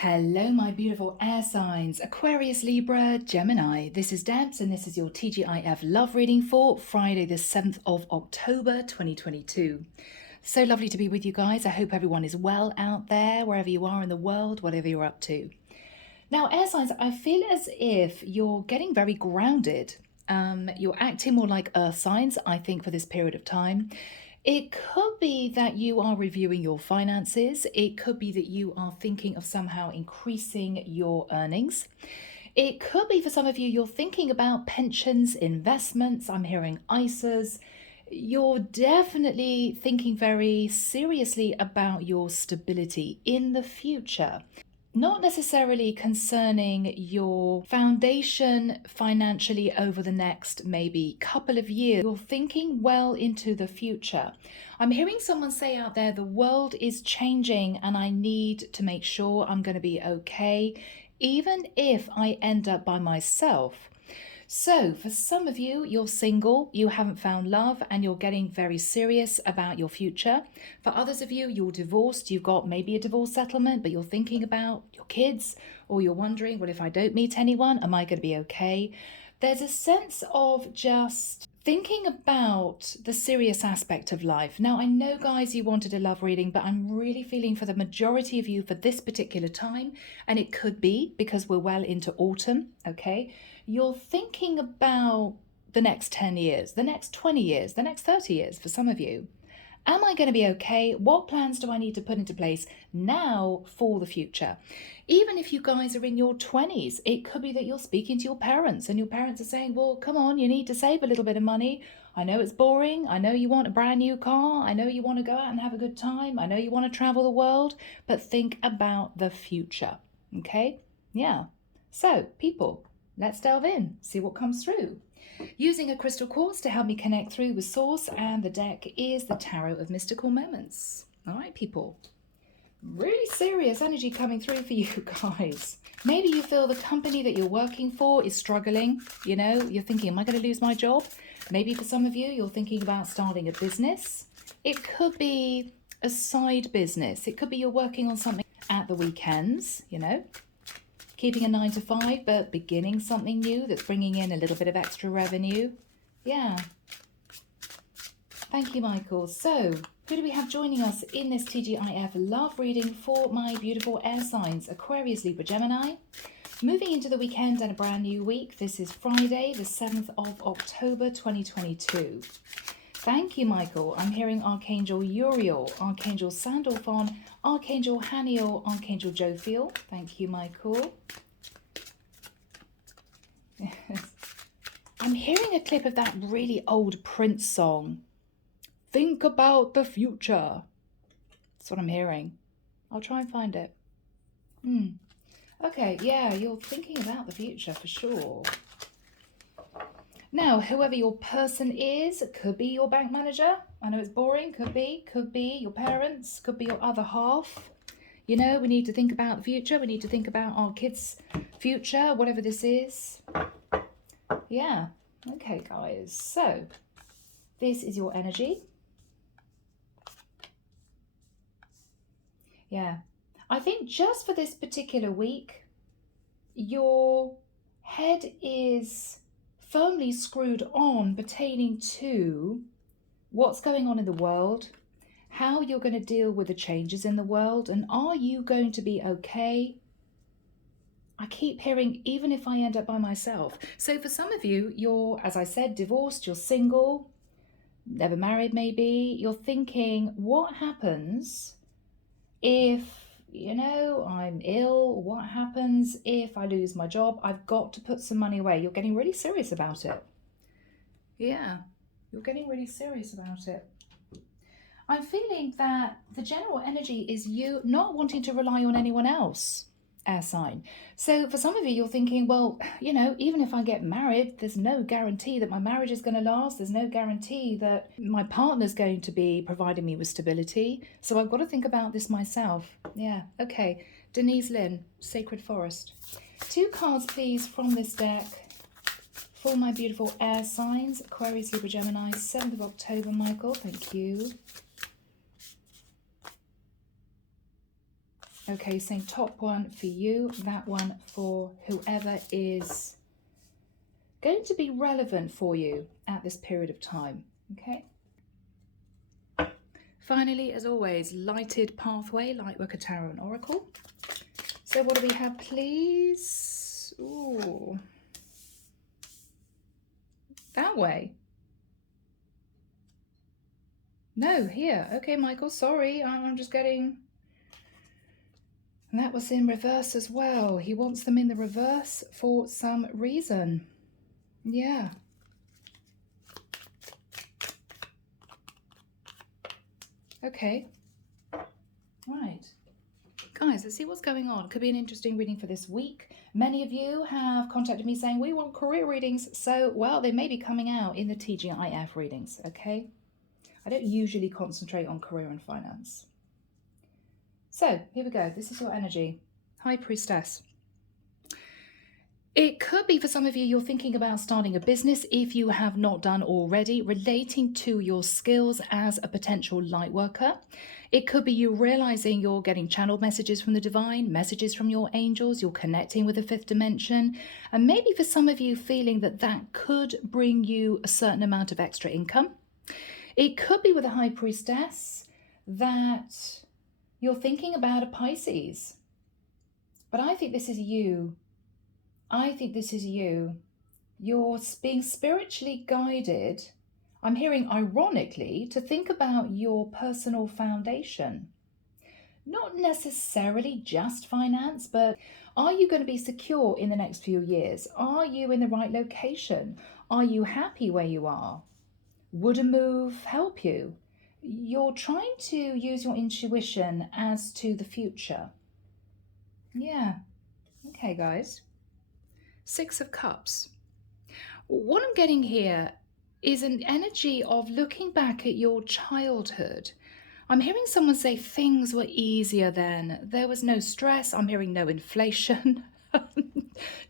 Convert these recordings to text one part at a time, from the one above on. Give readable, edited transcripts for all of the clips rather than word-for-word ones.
Hello, my beautiful air signs, Aquarius, Libra, Gemini. This is Debs, and this is your T.G.I.F love reading for Friday, the 7th of October, 2022. So lovely to be with you guys. I hope everyone is well out there, wherever you are in the world, whatever you're up to. Now, air signs, I feel as if you're getting very grounded. You're acting more like earth signs, I think, for this period of time. It could be that you are reviewing your finances. It could be that you are thinking of somehow increasing your earnings. It could be for some of you, you're thinking about pensions, investments. I'm hearing ISAs. You're definitely thinking very seriously about your stability in the future. Not necessarily concerning your foundation financially over the next maybe couple of years. You're thinking well into the future. I'm hearing someone say out there, the world is changing and I need to make sure I'm going to be okay, even if I end up by myself. So for some of you, you're single, you haven't found love, and you're getting very serious about your future. For others of you, you're divorced, you've got maybe a divorce settlement, but you're thinking about your kids, or you're wondering, well, if I don't meet anyone, am I going to be okay? There's a sense of just thinking about the serious aspect of life. Now, I know, guys, you wanted a love reading, but I'm really feeling for the majority of you for this particular time, and it could be because we're well into autumn, okay? You're thinking about the next 10 years, the next 20 years, the next 30 years for some of you. Am I going to be okay? What plans do I need to put into place now for the future? Even if you guys are in your 20s, it could be that you're speaking to your parents and your parents are saying, well, come on, you need to save a little bit of money. I know it's boring. I know you want a brand new car. I know you want to go out and have a good time. I know you want to travel the world, but think about the future. Okay? Yeah. So, people, let's delve in, see what comes through. Using a crystal quartz to help me connect through with source, and the deck is the Tarot of Mystical Moments. All right, people. Really serious energy coming through for you guys. Maybe you feel the company that you're working for is struggling. You know, you're thinking, am I going to lose my job? Maybe for some of you, you're thinking about starting a business. It could be a side business. It could be you're working on something at the weekends, you know. Keeping a 9 to 5, but beginning something new that's bringing in a little bit of extra revenue. Yeah. Thank you, Michael. So, who do we have joining us in this T.G.I.F love reading for my beautiful air signs, Aquarius, Libra, Gemini? Moving into the weekend and a brand new week. This is Friday, the 7th of October, 2022. Thank you, Michael. I'm hearing Archangel Uriel, Archangel Sandalphon, Archangel Haniel, Archangel Jophiel. Thank you, Michael. I'm hearing a clip of that really old Prince song. Think about the future. That's what I'm hearing. I'll try and find it. Okay, yeah, you're thinking about the future for sure. Now, whoever your person is, could be your bank manager. I know it's boring, could be your parents, could be your other half. You know, we need to think about the future. We need to think about our kids' future, whatever this is. Yeah, okay, guys. So, this is your energy. Yeah, I think just for this particular week, your head is firmly screwed on pertaining to what's going on in the world, how you're going to deal with the changes in the world, and are you going to be okay? I keep hearing, even if I end up by myself. So for some of you, you're, as I said, divorced, you're single, never married maybe. You're thinking, what happens if, you know, I'm ill? What happens if I lose my job? I've got to put some money away. You're getting really serious about it. Yeah, you're getting really serious about it. I'm feeling that the general energy is you not wanting to rely on anyone else, air sign. So for some of you, you're thinking, well, you know, even if I get married, there's no guarantee that my marriage is going to last. There's no guarantee that my partner's going to be providing me with stability. So I've got to think about this myself. Yeah, okay. Denise, Linn, Sacred Forest. 2 cards, please, from this deck for my beautiful air signs, Aquarius, Libra, Gemini, 7th of October, Michael. Thank you. Okay, saying top one for you, that one for whoever is going to be relevant for you at this period of time. Okay. Finally, as always, lighted pathway, Lightworker Tarot and Oracle. So what do we have, please? Ooh. That way. No, here. Okay, Michael, sorry. I'm just getting... And that was in reverse as well. He wants them in the reverse for some reason. Yeah. Okay. Right. Guys, let's see what's going on. Could be an interesting reading for this week. Many of you have contacted me saying we want career readings. So, well, they may be coming out in the T.G.I.F readings, okay? I don't usually concentrate on career and finance. So, here we go. This is your energy. High Priestess. It could be for some of you, you're thinking about starting a business if you have not done already, relating to your skills as a potential light worker. It could be you realizing you're getting channeled messages from the divine, messages from your angels, you're connecting with the fifth dimension. And maybe for some of you feeling that that could bring you a certain amount of extra income. It could be with a High Priestess that you're thinking about a Pisces. But I think this is you. I think this is you. You're being spiritually guided, I'm hearing ironically, to think about your personal foundation. Not necessarily just finance, but are you going to be secure in the next few years? Are you in the right location? Are you happy where you are? Would a move help you? You're trying to use your intuition as to the future. Yeah. Okay, guys. Six of Cups. What I'm getting here is an energy of looking back at your childhood. I'm hearing someone say things were easier then. There was no stress. I'm hearing no inflation,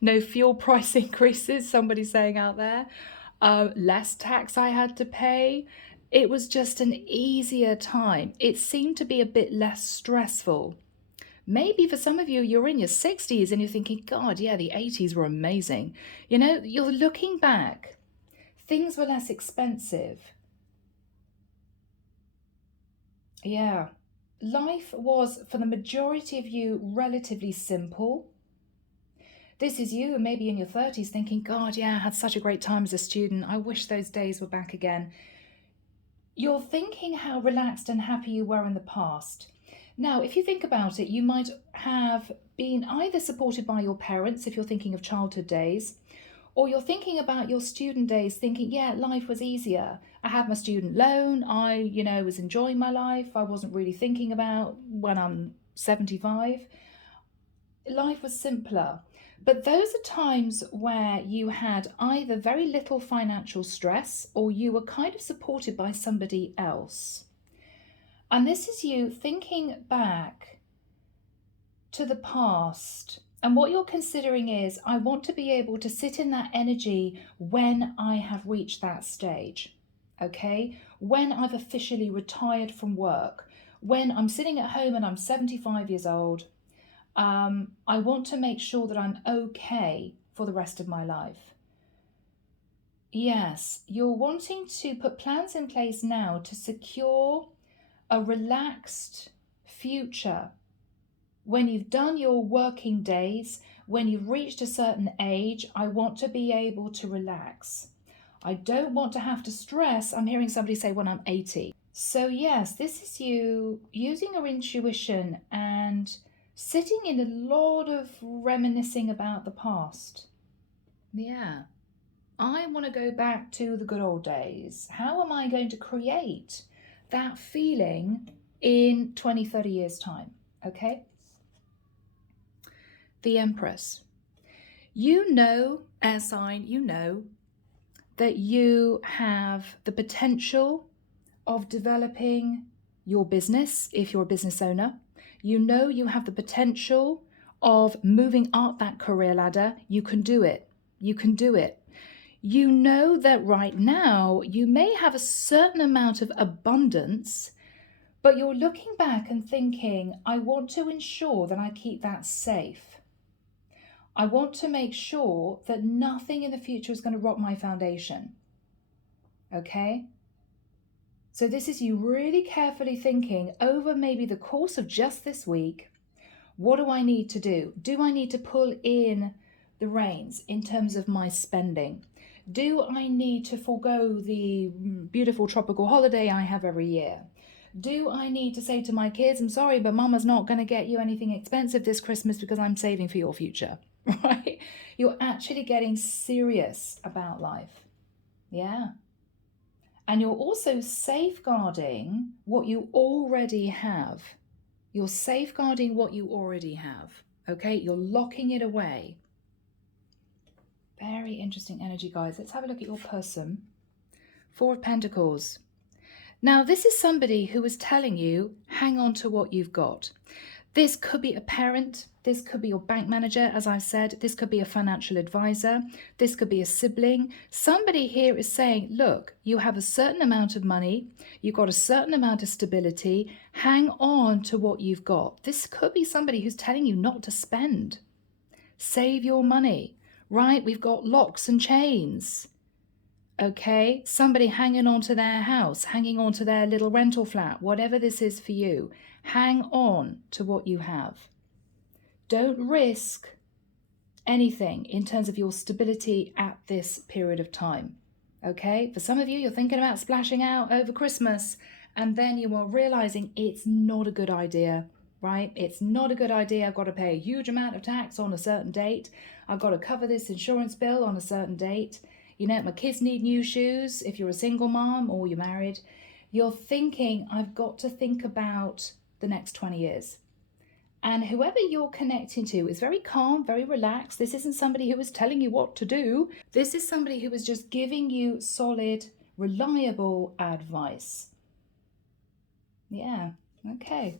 no fuel price increases, somebody's saying out there. Less tax I had to pay. It was just an easier time. It seemed to be a bit less stressful. Maybe for some of you, you're in your 60s and you're thinking, God, yeah, the 80s were amazing. You know, you're looking back. Things were less expensive. Yeah. Life was, for the majority of you, relatively simple. This is you, maybe in your 30s, thinking, God, yeah, I had such a great time as a student. I wish those days were back again. You're thinking how relaxed and happy you were in the past. Now, if you think about it, you might have been either supported by your parents, if you're thinking of childhood days, or you're thinking about your student days, thinking, yeah, life was easier. I had my student loan. I, was enjoying my life. I wasn't really thinking about when I'm 75. Life was simpler. But those are times where you had either very little financial stress or you were kind of supported by somebody else. And this is you thinking back to the past. And what you're considering is, I want to be able to sit in that energy when I have reached that stage. Okay? When I've officially retired from work. When I'm sitting at home and I'm 75 years old. I want to make sure that I'm okay for the rest of my life. Yes, you're wanting to put plans in place now to secure a relaxed future. When you've done your working days, when you've reached a certain age, I want to be able to relax. I don't want to have to stress. I'm hearing somebody say when I'm 80. So yes, this is you using your intuition and sitting in a lot of reminiscing about the past. Yeah. I want to go back to the good old days. How am I going to create that feeling in 20, 30 years' time? Okay? The Empress. You know, air sign, you know that you have the potential of developing your business if you're a business owner. You know you have the potential of moving up that career ladder. You can do it. You can do it. You know that right now you may have a certain amount of abundance, But you're looking back and thinking, I want to ensure that I keep that safe. I want to make sure that nothing in the future is going to rock my foundation. Okay? So this is you really carefully thinking over maybe the course of just this week, what do I need to do? Do I need to pull in the reins in terms of my spending? Do I need to forego the beautiful tropical holiday I have every year? Do I need to say to my kids, I'm sorry, but mama's not going to get you anything expensive this Christmas because I'm saving for your future, right? You're actually getting serious about life. Yeah. And you're also safeguarding what you already have. You're safeguarding what you already have, okay? You're locking it away. Very interesting energy, guys. Let's have a look at your person. Four of Pentacles. Now, this is somebody who is telling you, hang on to what you've got. This could be a parent. This could be your bank manager, as I said. This could be a financial advisor. This could be a sibling. Somebody here is saying, look, you have a certain amount of money. You've got a certain amount of stability. Hang on to what you've got. This could be somebody who's telling you not to spend. Save your money, right? We've got locks and chains. Okay, somebody hanging on to their house, hanging on to their little rental flat, whatever this is for you, hang on to what you have. Don't risk anything in terms of your stability at this period of time. Okay, for some of you, you're thinking about splashing out over Christmas, and then you are realizing it's not a good idea, right? It's not a good idea. I've got to pay a huge amount of tax on a certain date. I've got to cover this insurance bill on a certain date. You know, my kids need new shoes. If you're a single mom or you're married, you're thinking, I've got to think about the next 20 years. And whoever you're connecting to is very calm, very relaxed. This isn't somebody who is telling you what to do. This is somebody who is just giving you solid, reliable advice. Yeah, okay.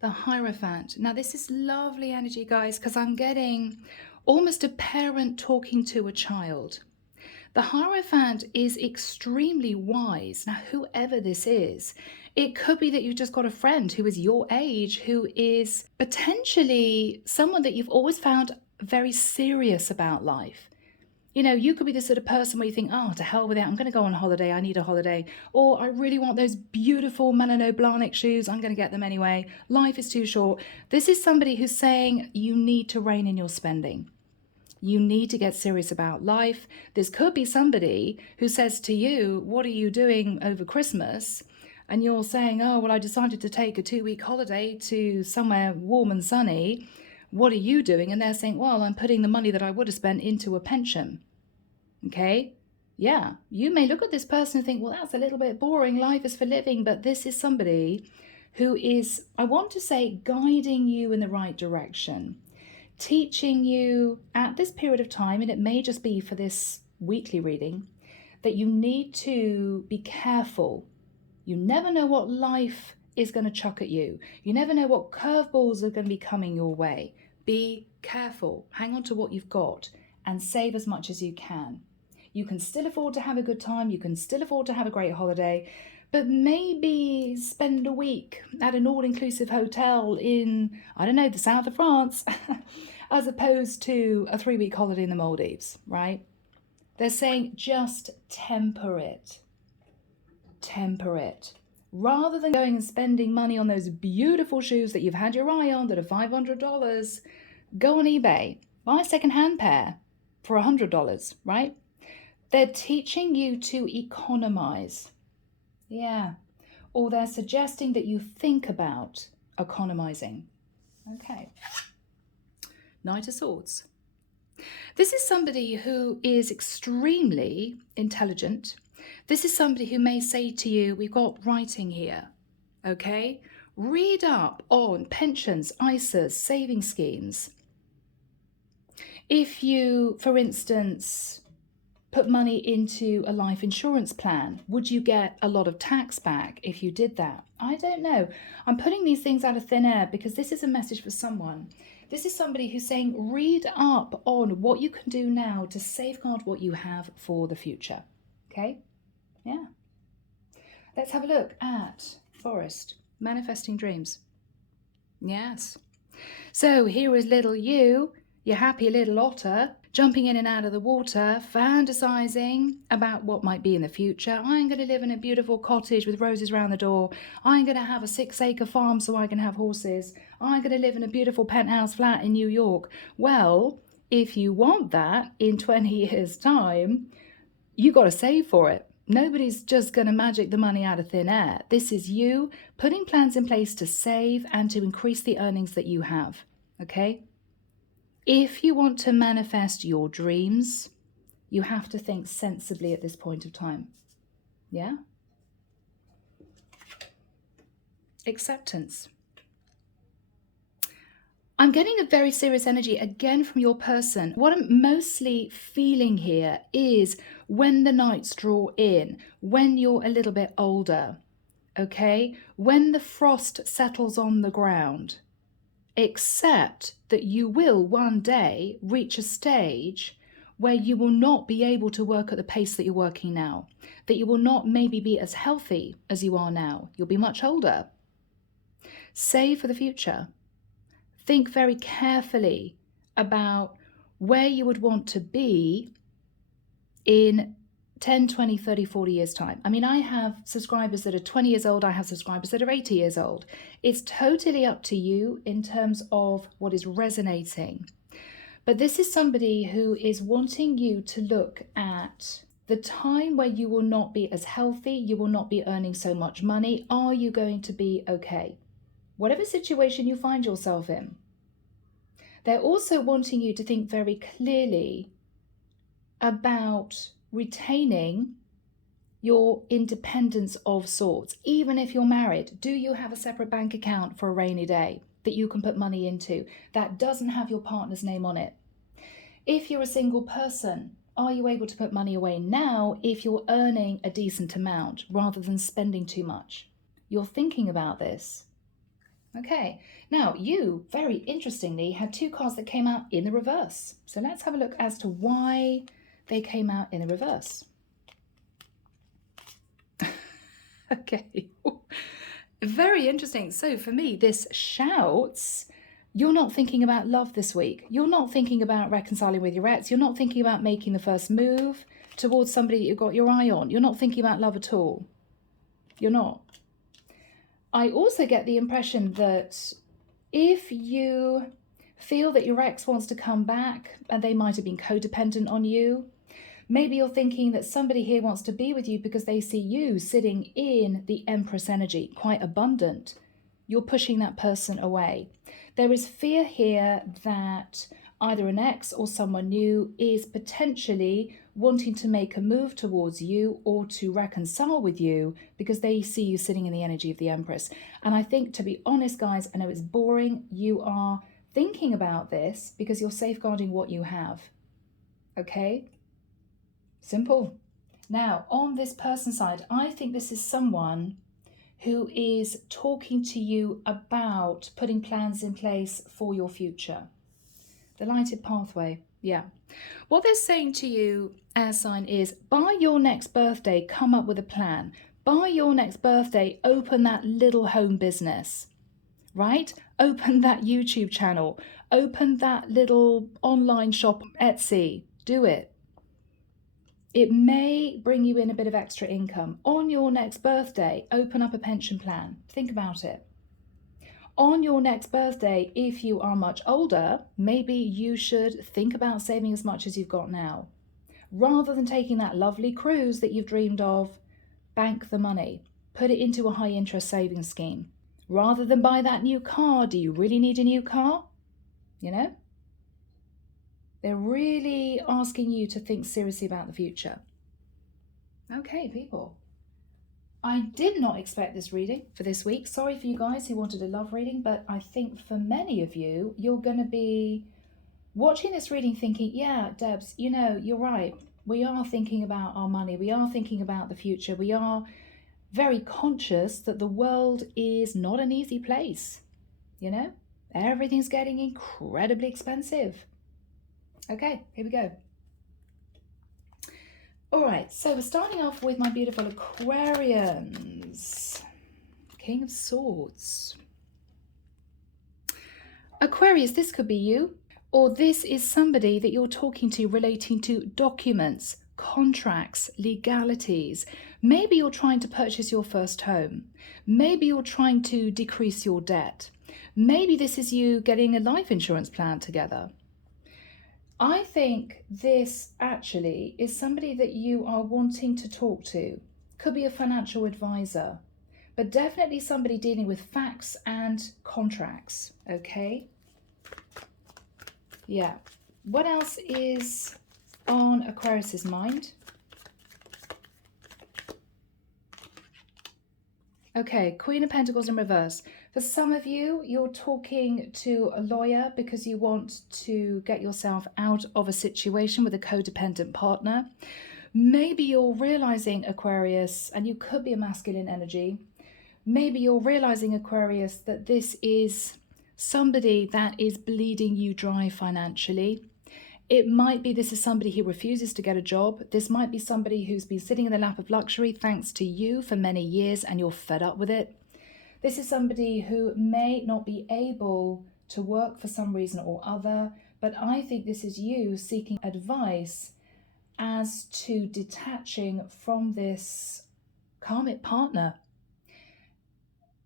The Hierophant. Now, this is lovely energy, guys, because I'm getting almost a parent talking to a child. The Hierophant is extremely wise. Now, whoever this is, it could be that you've just got a friend who is your age, who is potentially someone that you've always found very serious about life. You know, you could be the sort of person where you think, oh, to hell with it, I'm going to go on holiday, I need a holiday. Or I really want those beautiful Melano Blahnik shoes, I'm going to get them anyway. Life is too short. This is somebody who's saying you need to rein in your spending. You need to get serious about life. This could be somebody who says to you, what are you doing over Christmas? And you're saying, oh, well, I decided to take a 2-week holiday to somewhere warm and sunny. What are you doing? And they're saying, well, I'm putting the money that I would have spent into a pension. Okay? Yeah, you may look at this person and think, well, that's a little bit boring. Life is for living. But this is somebody who is, I want to say, guiding you in the right direction. Teaching you at this period of time, and it may just be for this weekly reading, that you need to be careful. You never know what life is going to chuck at you. You never know what curveballs are going to be coming your way. Be careful. Hang on to what you've got and save as much as you can. You can still afford to have a good time. You can still afford to have a great holiday, but maybe spend a week at an all-inclusive hotel in, I don't know, the south of France, as opposed to a 3-week holiday in the Maldives, right? They're saying just temper it. Temper it. Rather than going and spending money on those beautiful shoes that you've had your eye on that are $500, go on eBay, buy a second-hand pair for $100, right? They're teaching you to economize. Yeah. Or they're suggesting that you think about economizing. Okay. Knight of Swords. This is somebody who is extremely intelligent. This is somebody who may say to you, we've got writing here, okay? Read up on pensions, ISAs, saving schemes. If you, for instance, put money into a life insurance plan, would you get a lot of tax back if you did that? I don't know. I'm putting these things out of thin air because this is a message for someone. This is somebody who's saying, read up on what you can do now to safeguard what you have for the future. Okay? Yeah. Let's have a look at Forest, manifesting dreams. Yes. So here is little you, your happy little otter, jumping in and out of the water, fantasizing about what might be in the future. I'm going to live in a beautiful cottage with roses around the door. I'm going to have a 6-acre farm so I can have horses. I'm going to live in a beautiful penthouse flat in New York. Well, if you want that in 20 years' time, you got to save for it. Nobody's just going to magic the money out of thin air. This is you putting plans in place to save and to increase the earnings that you have, okay? If you want to manifest your dreams, you have to think sensibly at this point of time, yeah? Acceptance. I'm getting a very serious energy again from your person. What I'm mostly feeling here is when the nights draw in, when you're a little bit older, okay? When the frost settles on the ground, accept that you will one day reach a stage where you will not be able to work at the pace that you're working now, that you will not maybe be as healthy as you are now. You'll be much older. Save for the future. Think very carefully about where you would want to be in 10, 20, 30, 40 years' time. I mean, I have subscribers that are 20 years old. I have subscribers that are 80 years old. It's totally up to you in terms of what is resonating. But this is somebody who is wanting you to look at the time where you will not be as healthy, you will not be earning so much money. Are you going to be okay? Whatever situation you find yourself in. They're also wanting you to think very clearly about retaining your independence of sorts. Even if you're married, do you have a separate bank account for a rainy day that you can put money into that doesn't have your partner's name on it? If you're a single person, are you able to put money away now if you're earning a decent amount rather than spending too much? You're thinking about this. Okay, now you, very interestingly, had 2 cards that came out in the reverse. So let's have a look as to why they came out in the reverse. Okay, very interesting. So for me, this shouts, you're not thinking about love this week. You're not thinking about reconciling with your ex. You're not thinking about making the first move towards somebody that you've got your eye on. You're not thinking about love at all. You're not. I also get the impression that if you feel that your ex wants to come back and they might have been codependent on you, maybe you're thinking that somebody here wants to be with you because they see you sitting in the Empress energy, quite abundant. You're pushing that person away. There is fear here that either an ex or someone new is potentially wanting to make a move towards you or to reconcile with you because they see you sitting in the energy of the Empress. And I think, to be honest, guys, I know it's boring. You are thinking about this because you're safeguarding what you have. Okay? Simple. Now, on this person side, I think this is someone who is talking to you about putting plans in place for your future. The lighted pathway, yeah. What they're saying to you, air sign, is by your next birthday, come up with a plan. By your next birthday, open that little home business, right? Open that YouTube channel. Open that little online shop, Etsy. Do it. It may bring you in a bit of extra income. On your next birthday, open up a pension plan. Think about it. On your next birthday, if you are much older, maybe you should think about saving as much as you've got now. Rather than taking that lovely cruise that you've dreamed of, bank the money. Put it into a high interest savings scheme. Rather than buy that new car, do you really need a new car? You know? They're really asking you to think seriously about the future. Okay, people. I did not expect this reading for this week. Sorry for you guys who wanted a love reading, but I think for many of you, you're going to be watching this reading thinking, yeah, Debs, you know, you're right. We are thinking about our money. We are thinking about the future. We are very conscious that the world is not an easy place. You know, everything's getting incredibly expensive. Okay, here we go. All right, so we're starting off with my beautiful Aquarians. King of Swords. Aquarius, this could be you, or this is somebody that you're talking to relating to documents, contracts, legalities. Maybe you're trying to purchase your first home. Maybe you're trying to decrease your debt. Maybe this is you getting a life insurance plan together. I think this actually is somebody that you are wanting to talk to. Could be a financial advisor, but definitely somebody dealing with facts and contracts, okay? Yeah. What else is on Aquarius's mind? Okay, Queen of Pentacles in reverse. For some of you, you're talking to a lawyer because you want to get yourself out of a situation with a codependent partner. Maybe you're realizing, Aquarius, and you could be a masculine energy, maybe you're realizing, Aquarius, that this is somebody that is bleeding you dry financially. It might be this is somebody who refuses to get a job. This might be somebody who's been sitting in the lap of luxury thanks to you for many years and you're fed up with it. This is somebody who may not be able to work for some reason or other, but I think this is you seeking advice as to detaching from this karmic partner.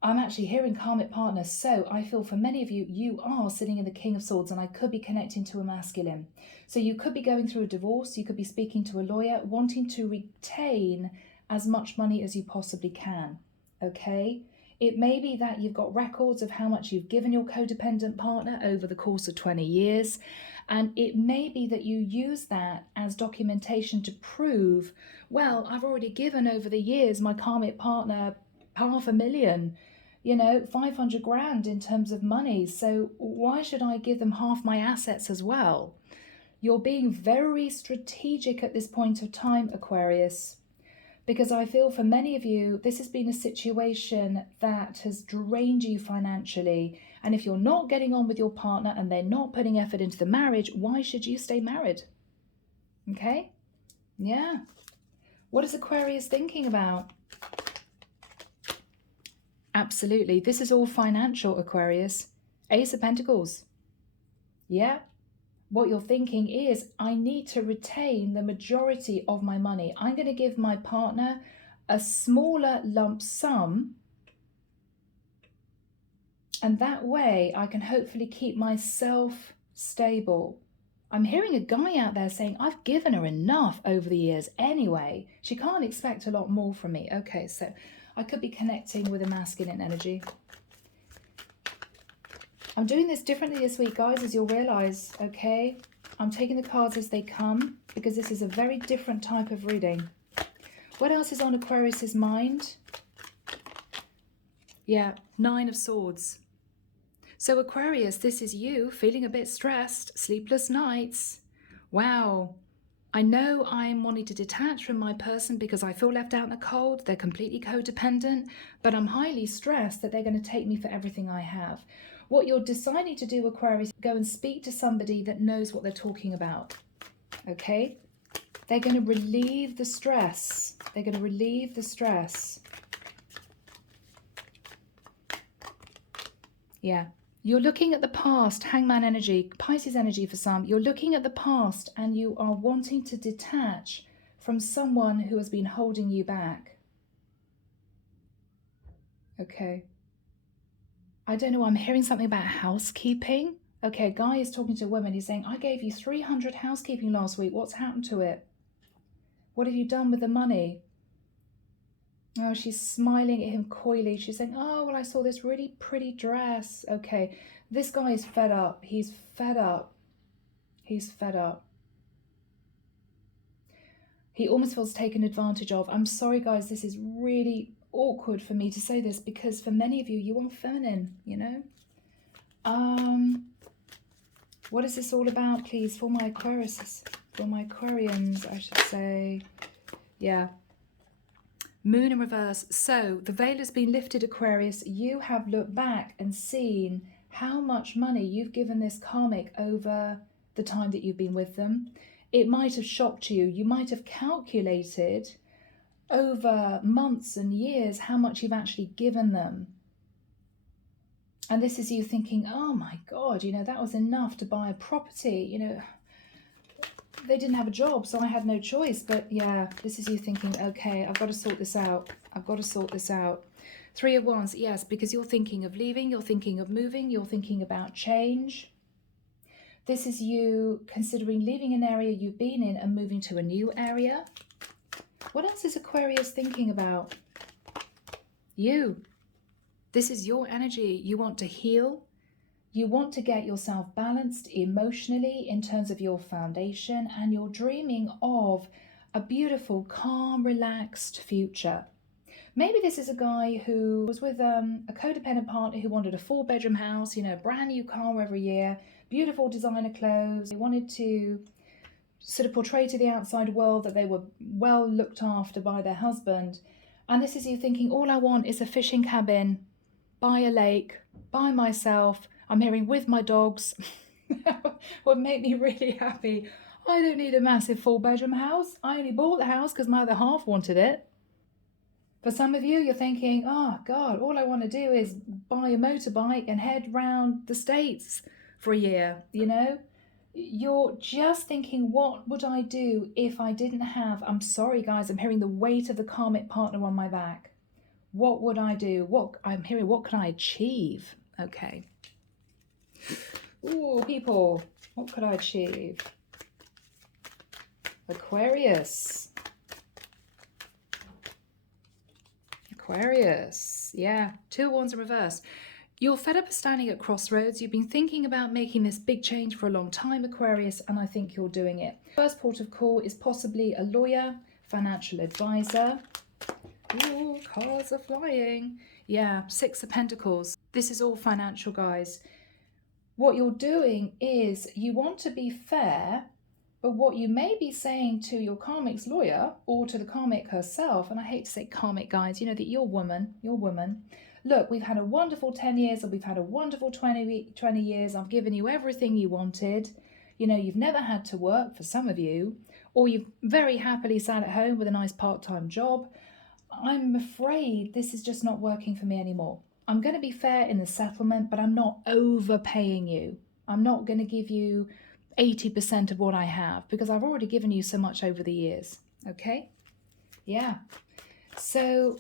I'm actually hearing karmic partner, so I feel for many of you, you are sitting in the King of Swords, and I could be connecting to a masculine. So you could be going through a divorce, you could be speaking to a lawyer, wanting to retain as much money as you possibly can, okay? It may be that you've got records of how much you've given your codependent partner over the course of 20 years, and it may be that you use that as documentation to prove, well, I've already given over the years my karmic partner $500,000, 500 grand in terms of money. So why should I give them half my assets as well? You're being very strategic at this point of time, Aquarius, because I feel for many of you, this has been a situation that has drained you financially. And if you're not getting on with your partner and they're not putting effort into the marriage, why should you stay married? Okay? Yeah. What is Aquarius thinking about? Absolutely. This is all financial, Aquarius. Ace of Pentacles. Yeah. What you're thinking is, I need to retain the majority of my money. I'm going to give my partner a smaller lump sum. And that way I can hopefully keep myself stable. I'm hearing a guy out there saying, I've given her enough over the years anyway. She can't expect a lot more from me. Okay, so I could be connecting with a masculine energy. I'm doing this differently this week, guys, as you'll realize, okay? I'm taking the cards as they come because this is a very different type of reading. What else is on Aquarius's mind? Yeah, Nine of Swords. So Aquarius, this is you feeling a bit stressed, sleepless nights. Wow. I know I'm wanting to detach from my person because I feel left out in the cold. They're completely codependent, but I'm highly stressed that they're going to take me for everything I have. What you're deciding to do, Aquarius, go and speak to somebody that knows what they're talking about, okay? They're going to relieve the stress. They're going to relieve the stress. Yeah. You're looking at the past, Hangman energy, Pisces energy for some. You're looking at the past and you are wanting to detach from someone who has been holding you back. Okay. I don't know, I'm hearing something about housekeeping. Okay, a guy is talking to a woman. He's saying, I gave you 300 housekeeping last week. What's happened to it? What have you done with the money? Oh, she's smiling at him coyly. She's saying, oh, well, I saw this really pretty dress. Okay, this guy is fed up. He's fed up. He's fed up. He almost feels taken advantage of. I'm sorry, guys, this is really awkward for me to say this because for many of you, you are feminine, you know? What is this all about, please? For my Aquarius, for my Aquarians, I should say. Yeah. Moon in reverse. So the veil has been lifted, Aquarius. You have looked back and seen how much money you've given this karmic over the time that you've been with them. It might have shocked you. You might have calculated over months and years how much you've actually given them. And this is you thinking, oh my God, you know, that was enough to buy a property. You know, they didn't have a job, so I had no choice. But yeah, this is you thinking, okay, I've got to sort this out. I've got to sort this out. Three of Wands, yes, because you're thinking of leaving, you're thinking of moving, you're thinking about change. This is you considering leaving an area you've been in and moving to a new area. What else is Aquarius thinking about? You. This is your energy. You want to heal. You want to get yourself balanced emotionally in terms of your foundation, and you're dreaming of a beautiful, calm, relaxed future. Maybe this is a guy who was with a codependent partner who wanted a 4-bedroom house, you know, brand new car every year, beautiful designer clothes. He wanted to sort of portray to the outside world that they were well looked after by their husband. And this is you thinking, all I want is a fishing cabin by a lake, by myself. I'm hearing with my dogs. Would make me really happy. I don't need a massive 4-bedroom house. I only bought the house because my other half wanted it. For some of you, you're thinking, oh God, all I want to do is buy a motorbike and head round the States for a year, you know? You're just thinking, what would I do if I didn't have, I'm sorry guys, I'm hearing the weight of the karmic partner on my back. What would I do? I'm hearing, what can I achieve? Okay. Ooh, people, what could I achieve? Aquarius. Aquarius, yeah, 2 of Wands in reverse. You're fed up of standing at crossroads. You've been thinking about making this big change for a long time, Aquarius, and I think you're doing it. First port of call is possibly a lawyer, financial advisor. Ooh, cards are flying. Yeah, 6 of Pentacles. This is all financial, guys. What you're doing is you want to be fair, but what you may be saying to your karmic's lawyer or to the karmic herself, and I hate to say karmic, guys, you know that you're woman. Look, we've had a wonderful 10 years or we've had a wonderful 20 years. I've given you everything you wanted. You know, you've never had to work for some of you, or you've very happily sat at home with a nice part-time job. I'm afraid this is just not working for me anymore. I'm going to be fair in the settlement, but I'm not overpaying you. I'm not going to give you 80% of what I have because I've already given you so much over the years. Okay? Yeah. So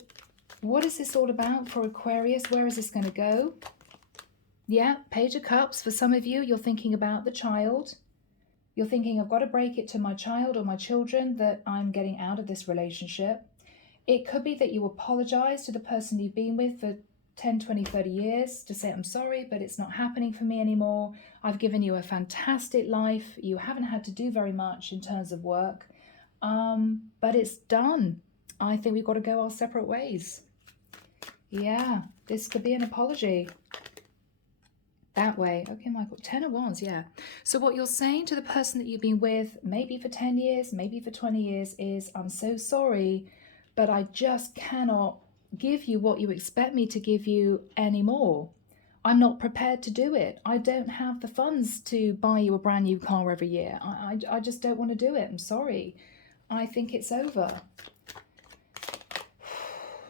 what is this all about for Aquarius? Where is this going to go? Yeah, Page of Cups. For some of you, you're thinking about the child. You're thinking, I've got to break it to my child or my children that I'm getting out of this relationship. It could be that you apologize to the person you've been with for 10, 20, 30 years to say, I'm sorry, but it's not happening for me anymore. I've given you a fantastic life. You haven't had to do very much in terms of work, but it's done. I think we've got to go our separate ways. Yeah, this could be an apology. That way. Okay, Michael, 10 of Wands, yeah. So what you're saying to the person that you've been with, maybe for 10 years, maybe for 20 years, is I'm so sorry, but I just cannot give you what you expect me to give you anymore. I'm not prepared to do it. I don't have the funds to buy you a brand new car every year. I just don't want to do it. I'm sorry. I think it's over.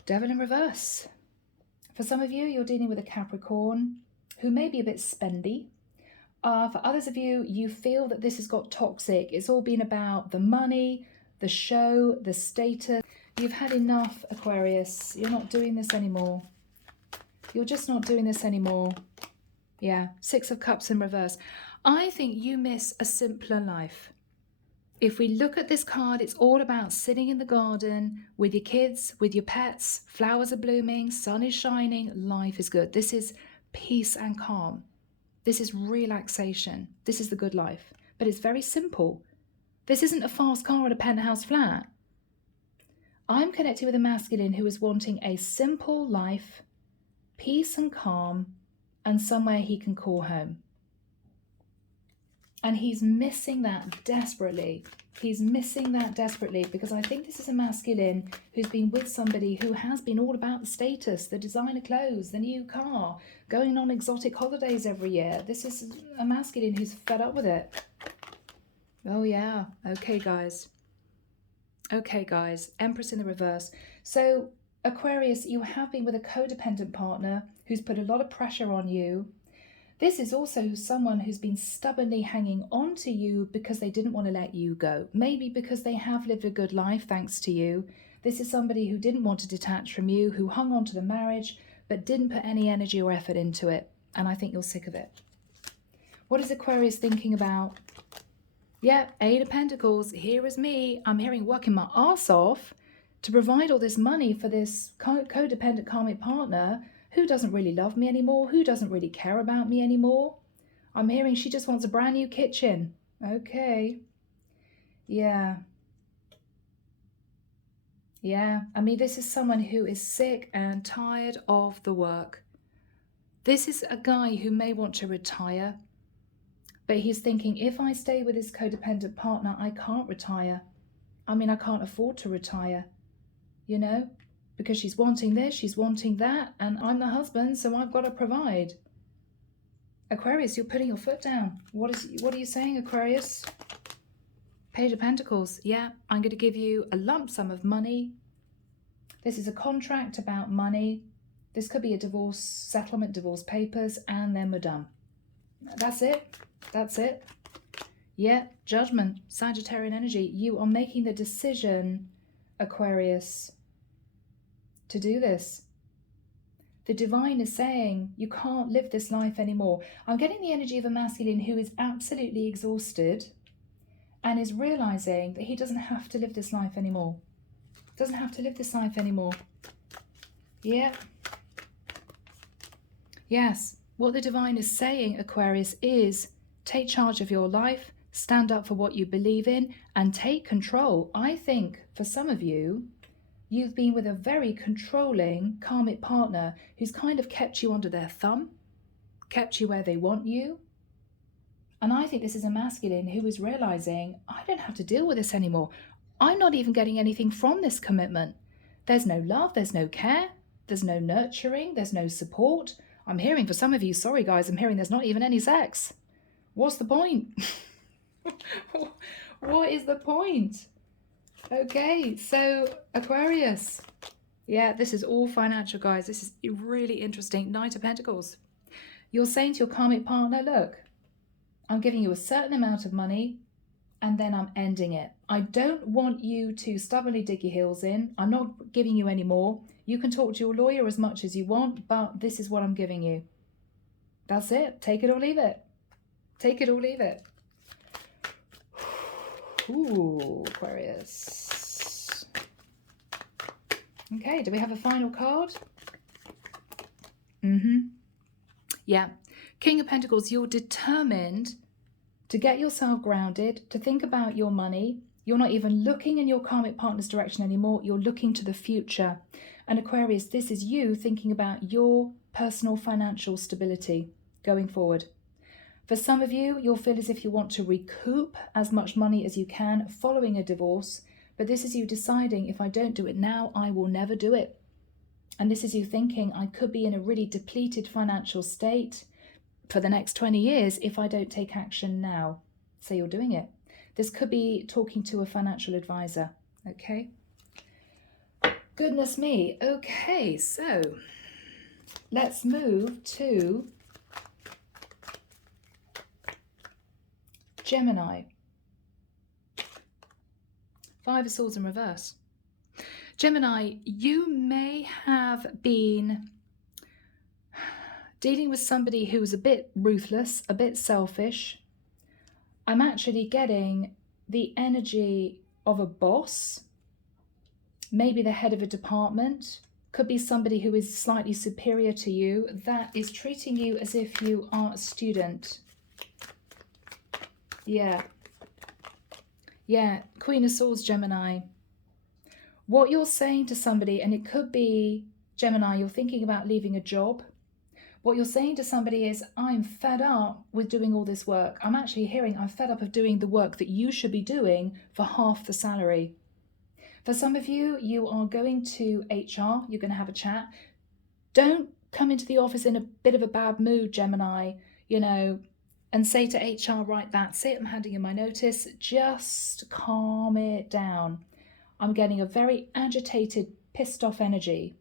Devil in reverse. For some of you, you're dealing with a Capricorn who may be a bit spendy. For others of you, you feel that this has got toxic. It's all been about the money, the show, the status. You've had enough, Aquarius. You're not doing this anymore. You're just not doing this anymore. Yeah, 6 of Cups in reverse. I think you miss a simpler life. If we look at this card, it's all about sitting in the garden with your kids, with your pets. Flowers are blooming, sun is shining, life is good. This is peace and calm. This is relaxation. This is the good life. But it's very simple. This isn't a fast car and a penthouse flat. I'm connected with a masculine who is wanting a simple life, peace and calm, and somewhere he can call home. And he's missing that desperately. He's missing that desperately because I think this is a masculine who's been with somebody who has been all about the status, the designer clothes, the new car, going on exotic holidays every year. This is a masculine who's fed up with it. Oh, yeah. Okay, guys. Okay, guys. Empress in the reverse. So, Aquarius, you have been with a codependent partner who's put a lot of pressure on you. This is also someone who's been stubbornly hanging on to you because they didn't want to let you go. Maybe because they have lived a good life thanks to you. This is somebody who didn't want to detach from you, who hung on to the marriage, but didn't put any energy or effort into it. And I think you're sick of it. What is Aquarius thinking about? Yeah, Eight of Pentacles. Here is me. I'm hearing working my ass off to provide all this money for this codependent karmic partner who doesn't really love me anymore, who doesn't really care about me anymore. I'm hearing she just wants a brand new kitchen. Okay. Yeah. Yeah. I mean, this is someone who is sick and tired of the work. This is a guy who may want to retire, but he's thinking, if I stay with this codependent partner, I can't retire. I mean, I can't afford to retire, you know, because she's wanting this, she's wanting that, and I'm the husband, so I've got to provide. Aquarius, you're putting your foot down. What are you saying, Aquarius? Page of Pentacles. Yeah, I'm going to give you a lump sum of money. This is a contract about money. This could be a divorce settlement, divorce papers, and then we're done. That's it. That's it. Yeah, judgment, Sagittarian energy. You are making the decision, Aquarius, to do this. The divine is saying you can't live this life anymore. I'm getting the energy of a masculine who is absolutely exhausted and is realizing that he doesn't have to live this life anymore. Doesn't have to live this life anymore. Yeah. Yes. What the divine is saying, Aquarius, is take charge of your life, stand up for what you believe in, and take control. I think for some of you, you've been with a very controlling karmic partner who's kind of kept you under their thumb, kept you where they want you. And I think this is a masculine who is realizing, I don't have to deal with this anymore. I'm not even getting anything from this commitment. There's no love, there's no care, there's no nurturing, there's no support. I'm hearing for some of you, sorry guys, I'm hearing there's not even any sex. What's the point? What is the point? Okay, so Aquarius. Yeah, this is all financial, guys. This is really interesting. Knight of Pentacles. You're saying to your karmic partner, look, I'm giving you a certain amount of money and then I'm ending it. I don't want you to stubbornly dig your heels in. I'm not giving you any more. You can talk to your lawyer as much as you want, but this is what I'm giving you. That's it. Take it or leave it. Take it or leave it. Ooh, Aquarius. Okay, do we have a final card? Yeah. King of Pentacles, you're determined to get yourself grounded, to think about your money. You're not even looking in your karmic partner's direction anymore. You're looking to the future. And Aquarius, this is you thinking about your personal financial stability going forward. For some of you, you'll feel as if you want to recoup as much money as you can following a divorce. But this is you deciding, if I don't do it now, I will never do it. And this is you thinking, I could be in a really depleted financial state for the next 20 years if I don't take action now. So you're doing it. This could be talking to a financial advisor. Okay. Goodness me. Okay, so let's move to Gemini. Five of Swords in reverse. Gemini, you may have been dealing with somebody who was a bit ruthless, a bit selfish. I'm actually getting the energy of a boss, maybe the head of a department, could be somebody who is slightly superior to you that is treating you as if you are a student. Yeah. Yeah, Queen of Swords, Gemini. What you're saying to somebody, and it could be, Gemini, you're thinking about leaving a job. What you're saying to somebody is, I'm fed up with doing all this work. I'm actually hearing I'm fed up of doing the work that you should be doing for half the salary. For some of you, you are going to HR, you're going to have a chat. Don't come into the office in a bit of a bad mood, Gemini. You know, and say to HR, right, that's it, I'm handing in my notice, just calm it down. I'm getting a very agitated, pissed off energy.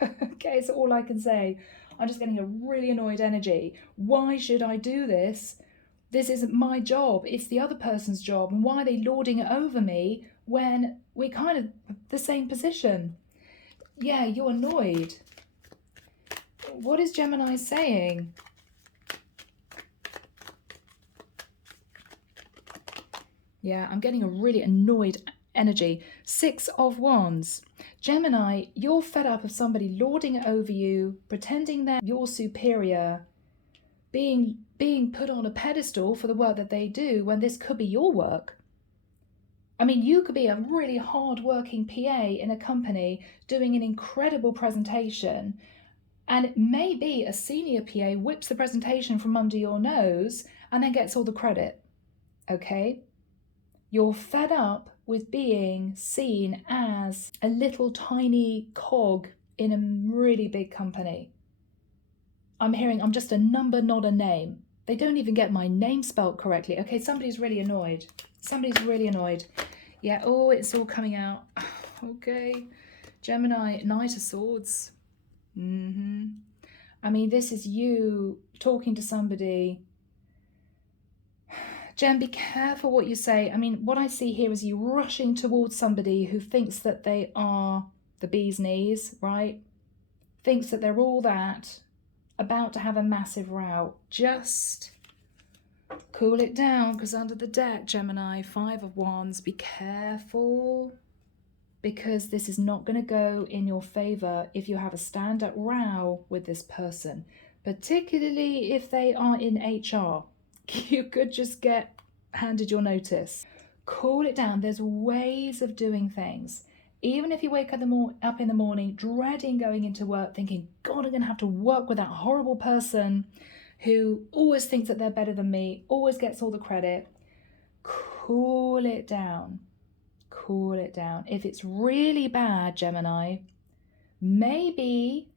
Okay, so all I can say, I'm just getting a really annoyed energy. Why should I do this? This isn't my job, it's the other person's job. And why are they lording it over me when we're kind of the same position? Yeah, you're annoyed. What is Gemini saying? Yeah, I'm getting a really annoyed energy. 6 of Wands. Gemini, you're fed up of somebody lording it over you, pretending that you're superior, being put on a pedestal for the work that they do when this could be your work. I mean, you could be a really hard-working PA in a company doing an incredible presentation, and it may be a senior PA whips the presentation from under your nose and then gets all the credit, okay? You're fed up with being seen as a little tiny cog in a really big company. I'm hearing I'm just a number, not a name. They don't even get my name spelled correctly. Okay, somebody's really annoyed. Somebody's really annoyed. Yeah, oh, it's all coming out. Okay, Gemini, Knight of Swords. I mean, this is you talking to somebody. Gem, be careful what you say. I mean, what I see here is you rushing towards somebody who thinks that they are the bee's knees, right? Thinks that they're all that, about to have a massive row. Just cool it down, because under the deck, Gemini, 5 of Wands, be careful, because this is not going to go in your favor if you have a stand-up row with this person, particularly if they are in HR. You could just get handed your notice. Cool it down. There's ways of doing things. Even if you wake up in the morning dreading going into work, thinking, God, I'm going to have to work with that horrible person who always thinks that they're better than me, always gets all the credit. Cool it down. Cool it down. If it's really bad, Gemini, maybe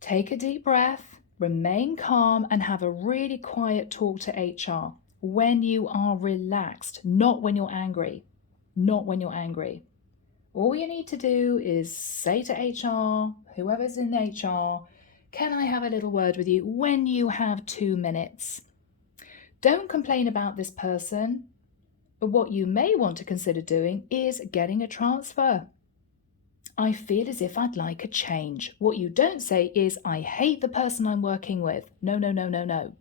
take a deep breath, remain calm, and have a really quiet talk to HR when you are relaxed, not when you're angry. Not when you're angry. All you need to do is say to HR, whoever's in HR, can I have a little word with you when you have 2 minutes? Don't complain about this person, but what you may want to consider doing is getting a transfer. I feel as if I'd like a change. What you don't say is, I hate the person I'm working with. No, no, no, no, no.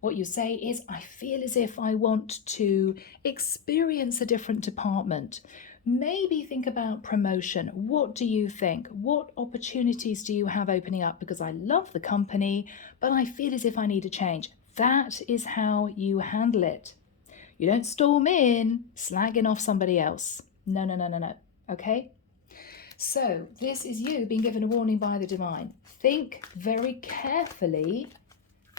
What you say is, I feel as if I want to experience a different department. Maybe think about promotion. What do you think? What opportunities do you have opening up? Because I love the company, but I feel as if I need a change. That is how you handle it. You don't storm in, slagging off somebody else. No, no, no, no, no. Okay? So this is you being given a warning by the divine. Think very carefully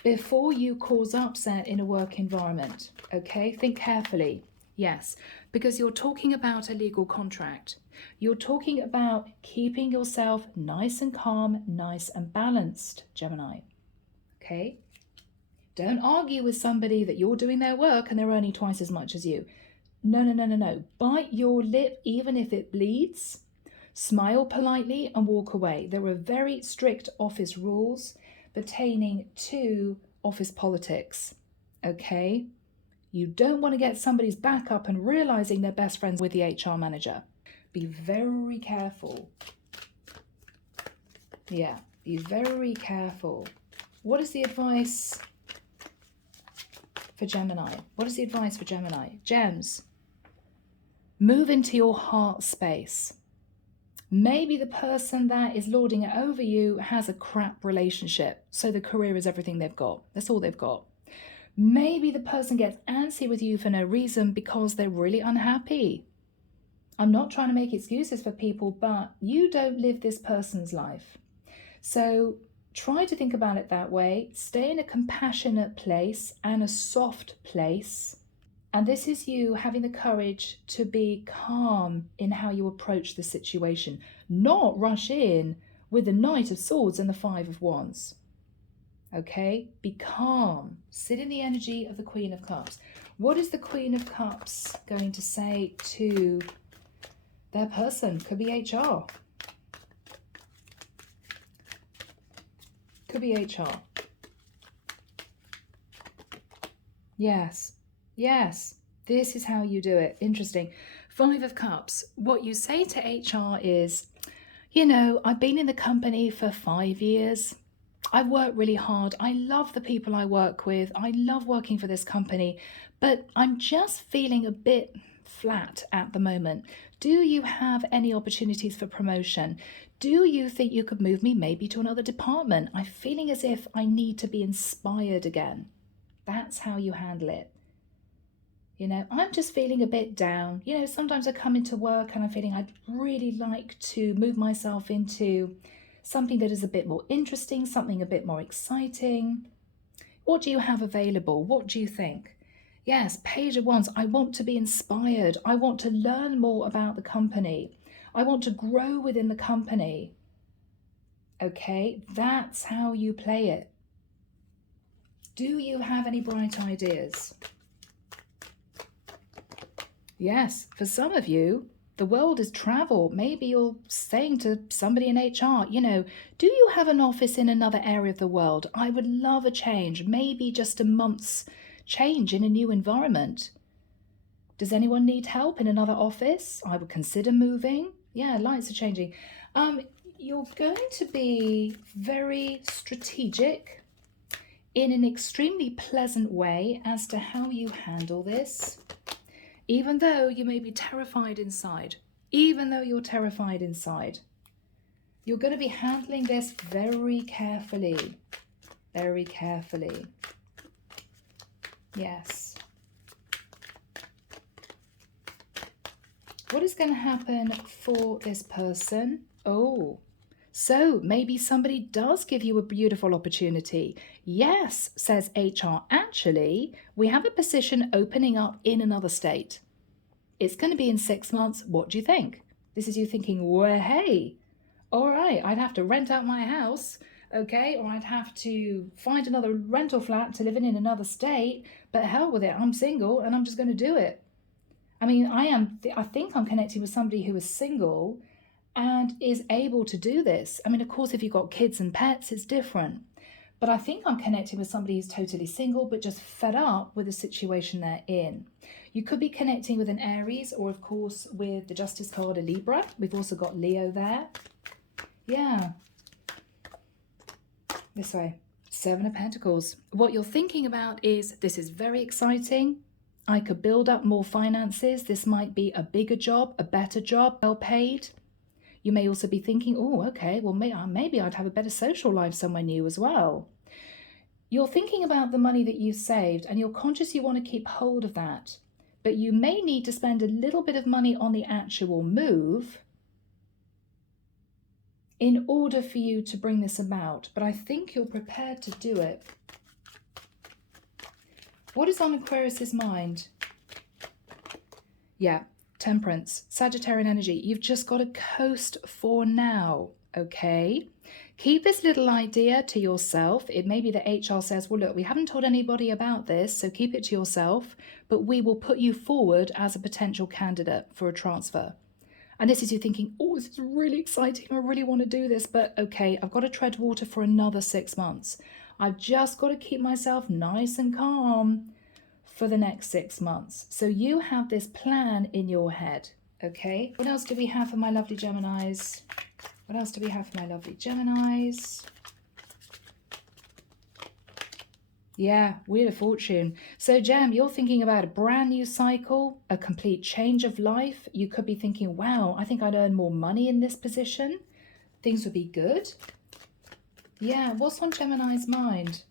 before you cause upset in a work environment. Okay? Think carefully. Yes, because you're talking about a legal contract. You're talking about keeping yourself nice and calm, nice and balanced, Gemini. Okay? Don't argue with somebody that you're doing their work and they're earning twice as much as you. No, no, no, no, no. Bite your lip even if it bleeds. Smile politely and walk away. There are very strict office rules pertaining to office politics. Okay? You don't want to get somebody's back up and realizing they're best friends with the HR manager. Be very careful. Yeah, be very careful. What is the advice for Gemini? What is the advice for Gemini? Gems, move into your heart space. Maybe the person that is lording it over you has a crap relationship, so the career is everything they've got. That's all they've got. Maybe the person gets antsy with you for no reason because they're really unhappy. I'm not trying to make excuses for people, but you don't live this person's life. So try to think about it that way. Stay in a compassionate place and a soft place. And this is you having the courage to be calm in how you approach the situation, not rush in with the Knight of Swords and the 5 of Wands. Okay, be calm. Sit in the energy of the Queen of Cups. What is the Queen of Cups going to say to their person? Could be HR. Could be HR. Yes, yes, this is how you do it. Interesting. Five of Cups. What you say to HR is, you know, I've been in the company for 5 years. I've worked really hard. I love the people I work with. I love working for this company, but I'm just feeling a bit flat at the moment. Do you have any opportunities for promotion? Do you think you could move me maybe to another department? I'm feeling as if I need to be inspired again. That's how you handle it. You know, I'm just feeling a bit down. You know, sometimes I come into work and I'm feeling I'd really like to move myself into something that is a bit more interesting, something a bit more exciting. What do you have available? What do you think? Yes, Page of Wands. I want to be inspired. I want to learn more about the company. I want to grow within the company. Okay, that's how you play it. Do you have any bright ideas? Yes, for some of you, the world is travel. Maybe you're saying to somebody in HR, you know, do you have an office in another area of the world? I would love a change, maybe just a month's change in a new environment. Does anyone need help in another office? I would consider moving. Yeah, lights are changing. You're going to be very strategic in an extremely pleasant way as to how you handle this. Even though you may be terrified inside, even though you're terrified inside, you're going to be handling this very carefully, very carefully. Yes. What is going to happen for this person? Oh, so maybe somebody does give you a beautiful opportunity. Yes, says HR, actually, we have a position opening up in another state. It's going to be in 6 months. What do you think? This is you thinking, well, hey, all right, I'd have to rent out my house, okay, or I'd have to find another rental flat to live in another state, but hell with it, I'm single and I'm just going to do it. I mean, I think I'm connecting with somebody who is single and is able to do this. I mean, of course, if you've got kids and pets, it's different. But I think I'm connecting with somebody who's totally single, but just fed up with the situation they're in. You could be connecting with an Aries, or of course, with the Justice card, a Libra. We've also got Leo there. Yeah. This way. Seven of Pentacles. What you're thinking about is, this is very exciting. I could build up more finances. This might be a bigger job, a better job, well paid. You may also be thinking, oh, okay, well, maybe I'd have a better social life somewhere new as well. You're thinking about the money that you've saved and you're conscious you want to keep hold of that. But you may need to spend a little bit of money on the actual move in order for you to bring this about. But I think you're prepared to do it. What is on Aquarius's mind? Yeah. Temperance, Sagittarian energy. You've just got to coast for now, okay? Keep this little idea to yourself. It may be that HR says, well, look, we haven't told anybody about this, so keep it to yourself, but we will put you forward as a potential candidate for a transfer. And this is you thinking, oh, this is really exciting. I really want to do this, but okay, I've got to tread water for another 6 months. I've just got to keep myself nice and calm for the next 6 months. So you have this plan in your head, okay? What else do we have for my lovely Geminis? What else do we have for my lovely Geminis? Yeah, Wheel of Fortune. So Gem, you're thinking about a brand new cycle, a complete change of life. You could be thinking, wow, I think I'd earn more money in this position. Things would be good. Yeah, what's on Gemini's mind?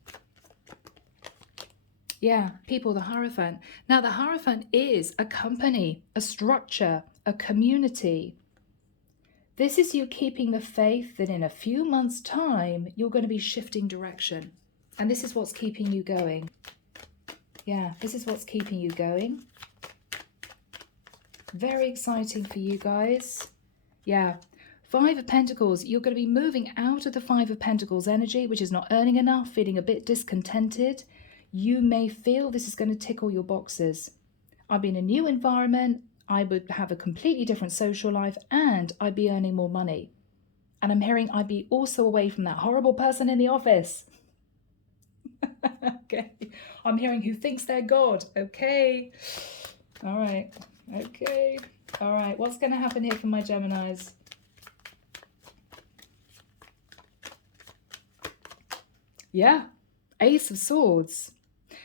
Yeah, people, the Hierophant. Now, the Hierophant is a company, a structure, a community. This is you keeping the faith that in a few months' time, you're going to be shifting direction. And this is what's keeping you going. Yeah, this is what's keeping you going. Very exciting for you guys. Yeah, Five of Pentacles, you're going to be moving out of the Five of Pentacles energy, which is not earning enough, feeling a bit discontented. You may feel this is going to tick all your boxes. I'd be in a new environment, I would have a completely different social life, and I'd be earning more money. And I'm hearing I'd be also away from that horrible person in the office. Okay. I'm hearing who thinks they're God. Okay. All right. Okay. All right. What's going to happen here for my Geminis? Yeah. Ace of Swords.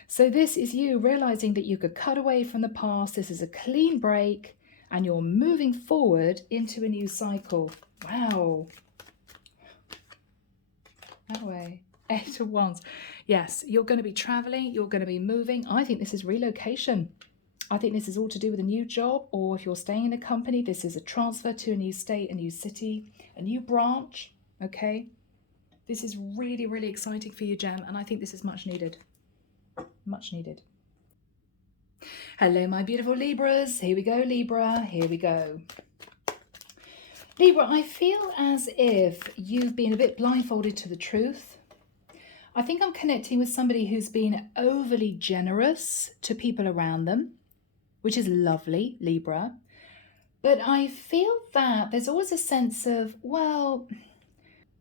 So this is you realizing that you could cut away from the past. This is a clean break and you're moving forward into a new cycle. Wow. That way. Eight of Wands. Yes, you're going to be traveling. You're going to be moving. I think this is relocation. I think this is all to do with a new job, or if you're staying in a company, this is a transfer to a new state, a new city, a new branch. Okay. This is really, really exciting for you, Gem, and I think this is much needed. Much needed. Hello, my beautiful Libras. Here we go, Libra. Here we go. Libra, I feel as if you've been a bit blindfolded to the truth. I think I'm connecting with somebody who's been overly generous to people around them, which is lovely, Libra. But I feel that there's always a sense of, well,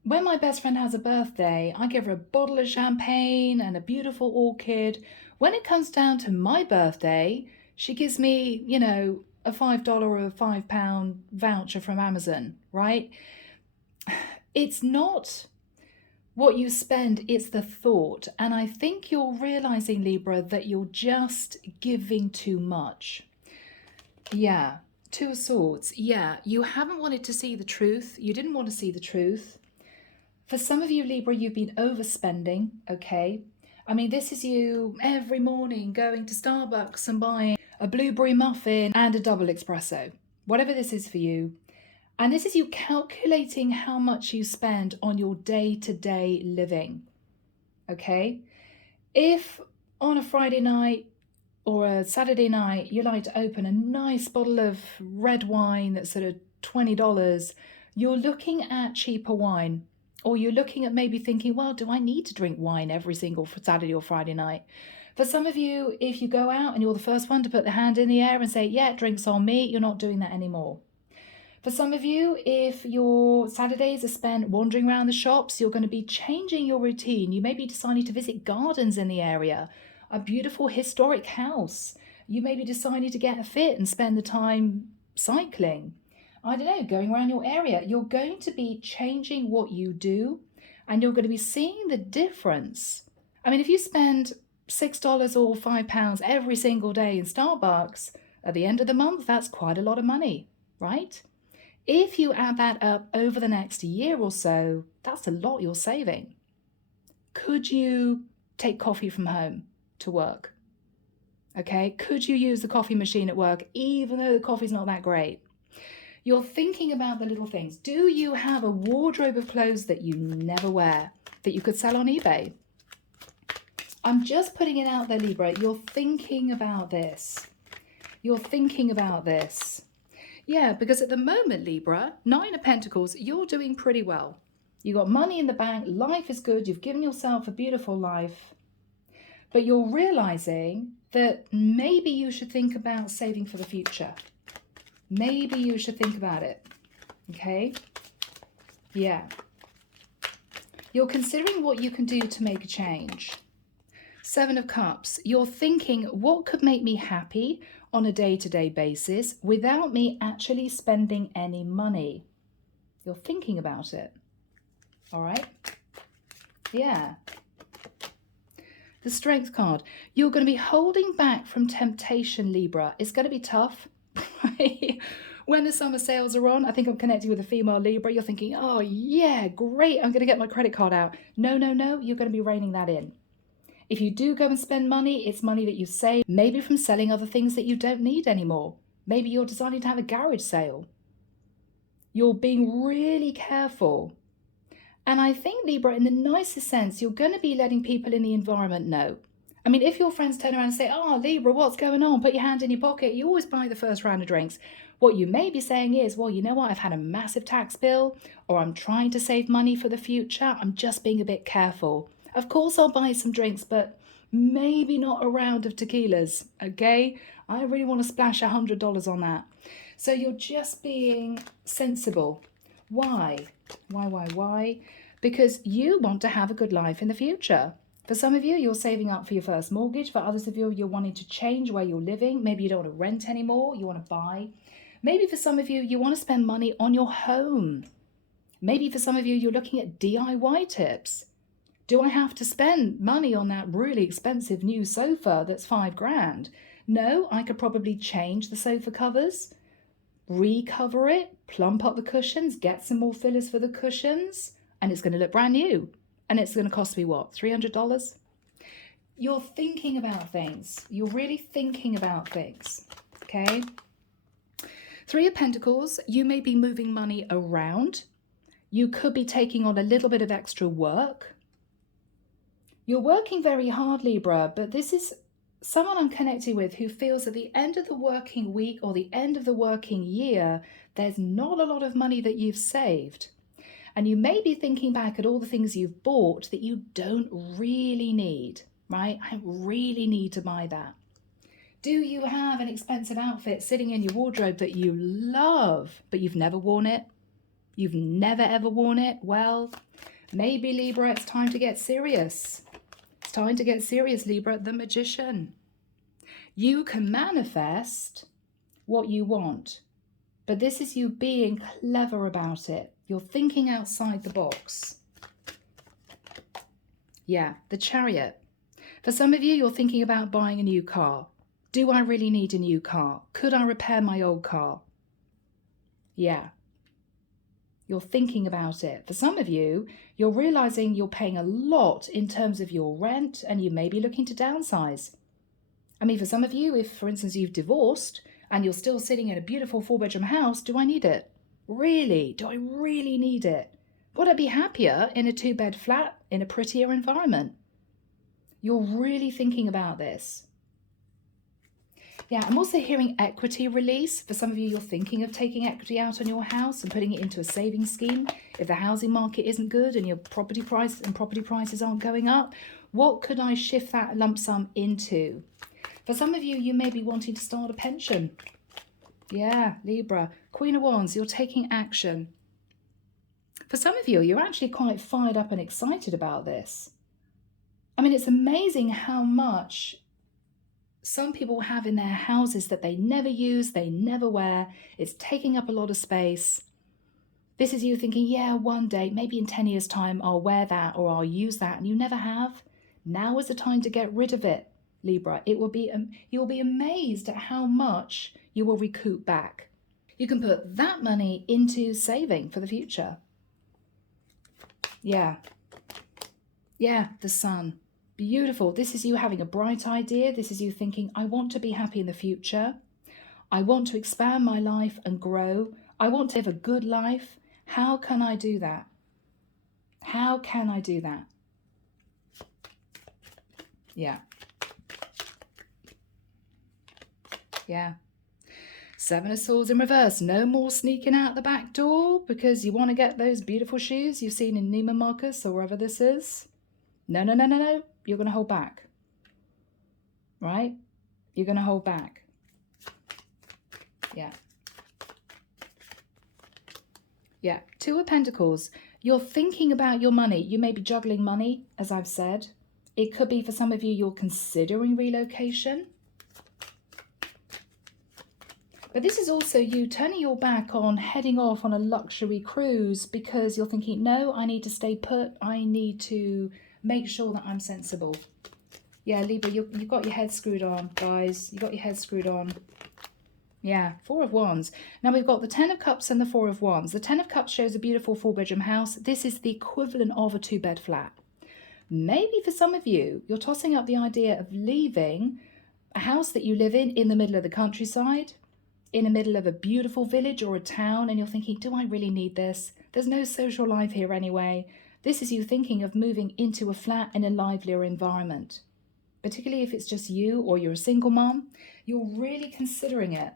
when my best friend has a birthday, I give her a bottle of champagne and a beautiful orchid. When it comes down to my birthday, she gives me, you know, a $5 or a £5 voucher from Amazon, right? It's not what you spend, it's the thought. And I think you're realizing, Libra, that you're just giving too much. Yeah, Two of Swords. Yeah, you haven't wanted to see the truth. You didn't want to see the truth. For some of you, Libra, you've been overspending, okay? I mean, this is you every morning going to Starbucks and buying a blueberry muffin and a double espresso, whatever this is for you. And this is you calculating how much you spend on your day-to-day living, okay? If on a Friday night or a Saturday night, you like to open a nice bottle of red wine that's sort of $20, you're looking at cheaper wine. Or you're looking at maybe thinking, well, do I need to drink wine every single Saturday or Friday night? For some of you, if you go out and you're the first one to put the hand in the air and say, yeah, drinks on me, you're not doing that anymore. For some of you, if your Saturdays are spent wandering around the shops, you're going to be changing your routine. You may be deciding to visit gardens in the area, a beautiful historic house. You may be deciding to get a fit and spend the time cycling. I don't know, going around your area. You're going to be changing what you do and you're going to be seeing the difference. I mean, if you spend $6 or £5 every single day in Starbucks, at the end of the month, that's quite a lot of money, right? If you add that up over the next year or so, that's a lot you're saving. Could you take coffee from home to work? Okay, could you use the coffee machine at work even though the coffee's not that great? You're thinking about the little things. Do you have a wardrobe of clothes that you never wear that you could sell on eBay? I'm just putting it out there, Libra. You're thinking about this. You're thinking about this. Yeah, because at the moment, Libra, Nine of Pentacles, you're doing pretty well. You got money in the bank. Life is good. You've given yourself a beautiful life. But you're realizing that maybe you should think about saving for the future. Maybe you should think about it, okay? Yeah. You're considering what you can do to make a change. Seven of Cups. You're thinking, what could make me happy on a day-to-day basis without me actually spending any money? You're thinking about it, all right? Yeah. The Strength card. You're going to be holding back from temptation, Libra. It's going to be tough. When the summer sales are on, I think I'm connecting with a female Libra. You're thinking, oh yeah, great, I'm going to get my credit card out. No, you're going to be reining that in. If you do go and spend money, it's money that you save, maybe from selling other things that you don't need anymore. Maybe you're deciding to have a garage sale. You're being really careful. And I think, Libra, in the nicest sense, you're going to be letting people in the environment know. I mean, if your friends turn around and say, oh, Libra, what's going on? Put your hand in your pocket. You always buy the first round of drinks. What you may be saying is, well, you know what? I've had a massive tax bill, or I'm trying to save money for the future. I'm just being a bit careful. Of course, I'll buy some drinks, but maybe not a round of tequilas, okay? I really want to splash $100 on that. So you're just being sensible. Why? Why? Because you want to have a good life in the future. For some of you, you're saving up for your first mortgage. For others of you, you're wanting to change where you're living. Maybe you don't want to rent anymore. You want to buy. Maybe for some of you, you want to spend money on your home. Maybe for some of you, you're looking at DIY tips. Do I have to spend money on that really expensive new sofa that's $5,000? No, I could probably change the sofa covers, recover it, plump up the cushions, get some more fillers for the cushions, and it's going to look brand new. And it's going to cost me what, $300? You're thinking about things. You're really thinking about things, okay? Three of Pentacles, you may be moving money around. You could be taking on a little bit of extra work. You're working very hard, Libra, but this is someone I'm connecting with who feels at the end of the working week or the end of the working year, there's not a lot of money that you've saved. And you may be thinking back at all the things you've bought that you don't really need, right? I don't really need to buy that. Do you have an expensive outfit sitting in your wardrobe that you love, but you've never worn it? You've never ever worn it? Well, maybe Libra, it's time to get serious. It's time to get serious, Libra, the Magician. You can manifest what you want, but this is you being clever about it. You're thinking outside the box. Yeah, the Chariot. For some of you, you're thinking about buying a new car. Do I really need a new car? Could I repair my old car? Yeah. You're thinking about it. For some of you, you're realizing you're paying a lot in terms of your rent and you may be looking to downsize. I mean, for some of you, if, for instance, you've divorced and you're still sitting in a beautiful 4-bedroom house, do I need it? Really? Do I really need it? Would I be happier in a 2-bed flat in a prettier environment? You're really thinking about this. Yeah, I'm also hearing equity release. For some of you, you're thinking of taking equity out on your house and putting it into a savings scheme. If the housing market isn't good and your property prices aren't going up, what could I shift that lump sum into? For some of you, you may be wanting to start a pension. Yeah, Libra. Queen of Wands, you're taking action. For some of you, you're actually quite fired up and excited about this. I mean, it's amazing how much some people have in their houses that they never use, they never wear. It's taking up a lot of space. This is you thinking, yeah, one day, maybe in 10 years' time, I'll wear that or I'll use that, and you never have. Now is the time to get rid of it, Libra. It will be, you'll be amazed at how much you will recoup back. You can put that money into saving for the future. Yeah. Yeah, the Sun. Beautiful. This is you having a bright idea. This is you thinking, I want to be happy in the future. I want to expand my life and grow. I want to live a good life. How can I do that? How can I do that? Yeah. Yeah. 7 of Swords in reverse. No more sneaking out the back door because you want to get those beautiful shoes you've seen in Neiman Marcus or wherever this is. No. You're going to hold back. Right? You're going to hold back. Yeah. Yeah. 2 of Pentacles. You're thinking about your money. You may be juggling money, as I've said. It could be for some of you, you're considering relocation. But this is also you turning your back on heading off on a luxury cruise because you're thinking, no, I need to stay put. I need to make sure that I'm sensible. Yeah, Libra, you've got your head screwed on, guys. You've got your head screwed on. Yeah, 4 of Wands. Now we've got the 10 of Cups and the 4 of Wands. The 10 of Cups shows a beautiful 4-bedroom house. This is the equivalent of a 2-bed flat. Maybe for some of you, you're tossing up the idea of leaving a house that you live in the middle of the countryside, in the middle of a beautiful village or a town, and you're thinking, do I really need this? There's no social life here anyway. This is you thinking of moving into a flat in a livelier environment. particularly if it's just you or you're a single mom. You're really considering it.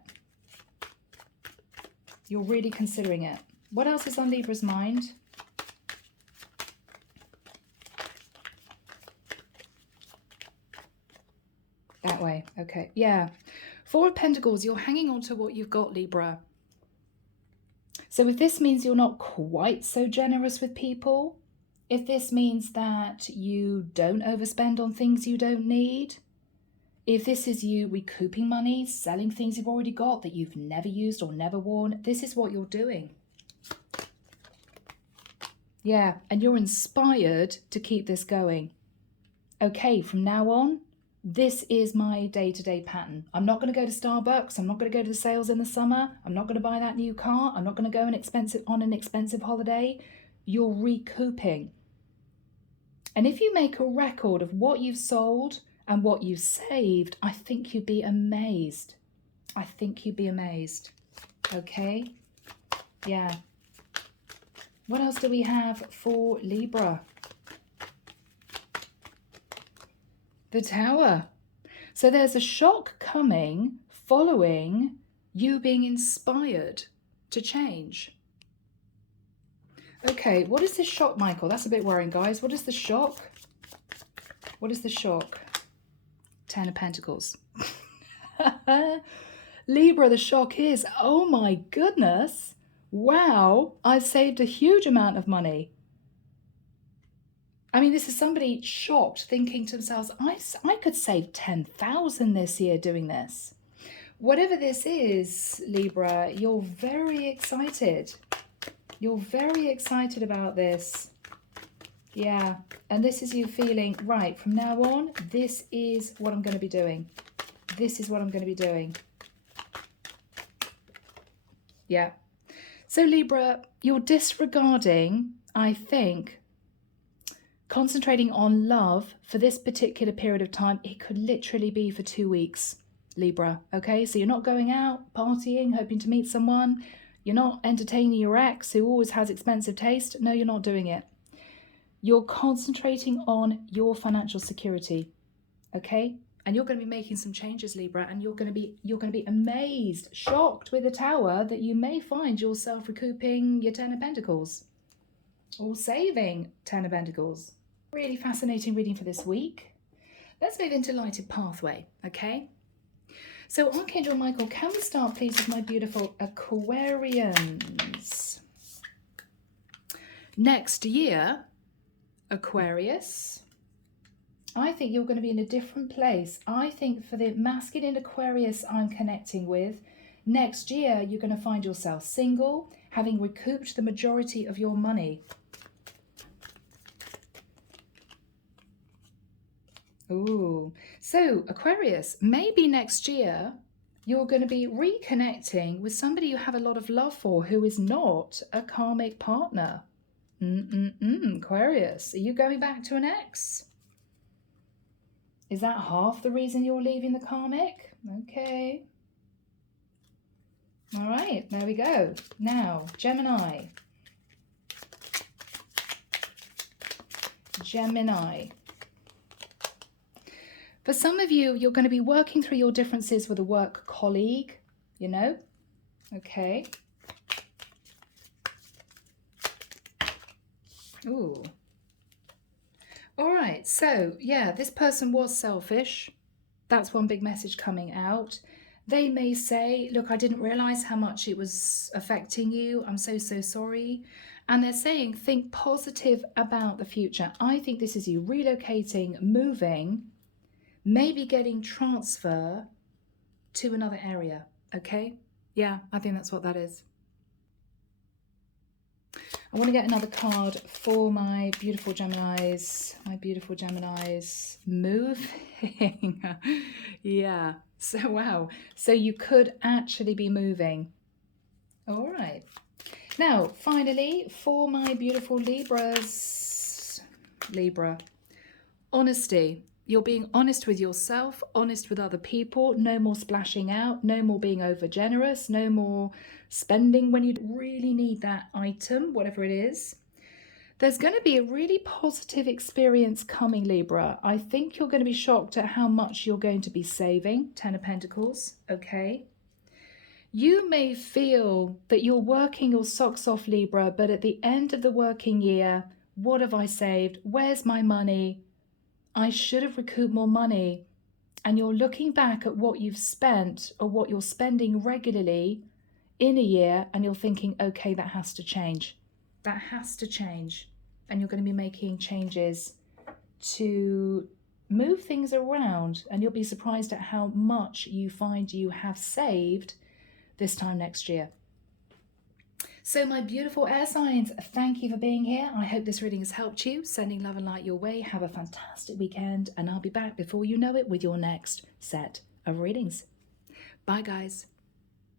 You're really considering it. What else is on Libra's mind? That way. Okay. Yeah. Four of Pentacles. You're hanging on to what you've got, Libra. So if this means you're not quite so generous with people, if this means that you don't overspend on things you don't need, if this is you recouping money, selling things you've already got that you've never used or never worn, this is what you're doing. Yeah, and you're inspired to keep this going. Okay, from now on, this is my day-to-day pattern. I'm not going to go to Starbucks. I'm not going to go to the sales in the summer. I'm not going to buy that new car. I'm not going to go on an expensive holiday. You're recouping. And if you make a record of what you've sold and what you've saved, I think you'd be amazed. I think you'd be amazed. Okay? Yeah. What else do we have for Libra? The Tower. So there's a shock coming following you being inspired to change. Okay, what is this shock, Michael? That's a bit worrying, guys. What is the shock? What is the shock? Ten of Pentacles. Libra, the shock is, oh my goodness, wow, I've saved a huge amount of money. I mean, this is somebody shocked, thinking to themselves, I could save 10,000 this year doing this. Whatever this is, Libra, you're very excited. You're very excited about this. Yeah, and this is you feeling, right, from now on, this is what I'm going to be doing. This is what I'm going to be doing. Yeah. So Libra, you're disregarding, I think, concentrating on love for this particular period of time. It could literally be for 2 weeks, Libra. Okay, so you're not going out, partying, hoping to meet someone. You're not entertaining your ex who always has expensive taste. No, you're not doing it. You're concentrating on your financial security. Okay, and you're going to be making some changes, Libra, and you're going to be amazed, shocked with the Tower that you may find yourself recouping your Ten of Pentacles or saving Ten of Pentacles. Really fascinating reading for this week. Let's move into Lighted Pathway, okay? So Archangel Michael, can we start please with my beautiful Aquarians? Next year, Aquarius, I think you're going to be in a different place. I think for the masculine Aquarius I'm connecting with, next year you're going to find yourself single, having recouped the majority of your money. Ooh, so Aquarius, maybe next year you're going to be reconnecting with somebody you have a lot of love for who is not a karmic partner. Aquarius, are you going back to an ex? Is that half the reason you're leaving the karmic? Okay. All right, there we go. Now, Gemini. Gemini. For some of you, you're going to be working through your differences with a work colleague, you know? Okay. Ooh. All right, so yeah, this person was selfish. That's one big message coming out. They may say, look, I didn't realize how much it was affecting you. I'm so sorry. And they're saying, think positive about the future. I think this is you relocating, moving, maybe getting transfer to another area. Okay? Yeah, I think that's what that is. I want to get another card for my beautiful Geminis. My beautiful Geminis moving. Yeah. So, wow. So you could actually be moving. All right. Now, finally, for my beautiful Libras. Libra. Honesty. You're being honest with yourself, honest with other people. No more splashing out. No more being over generous. No more spending when you really need that item, whatever it is. There's going to be a really positive experience coming, Libra. I think you're going to be shocked at how much you're going to be saving. Ten of Pentacles, okay? You may feel that you're working your socks off, Libra, but at the end of the working year, what have I saved? Where's my money? I should have recouped more money. And you're looking back at what you've spent or what you're spending regularly in a year, and you're thinking, okay, that has to change. That has to change. And you're going to be making changes to move things around, and you'll be surprised at how much you find you have saved this time next year. So my beautiful air signs, thank you for being here. I hope this reading has helped you. Sending love and light your way. Have a fantastic weekend, and I'll be back before you know it with your next set of readings. Bye, guys.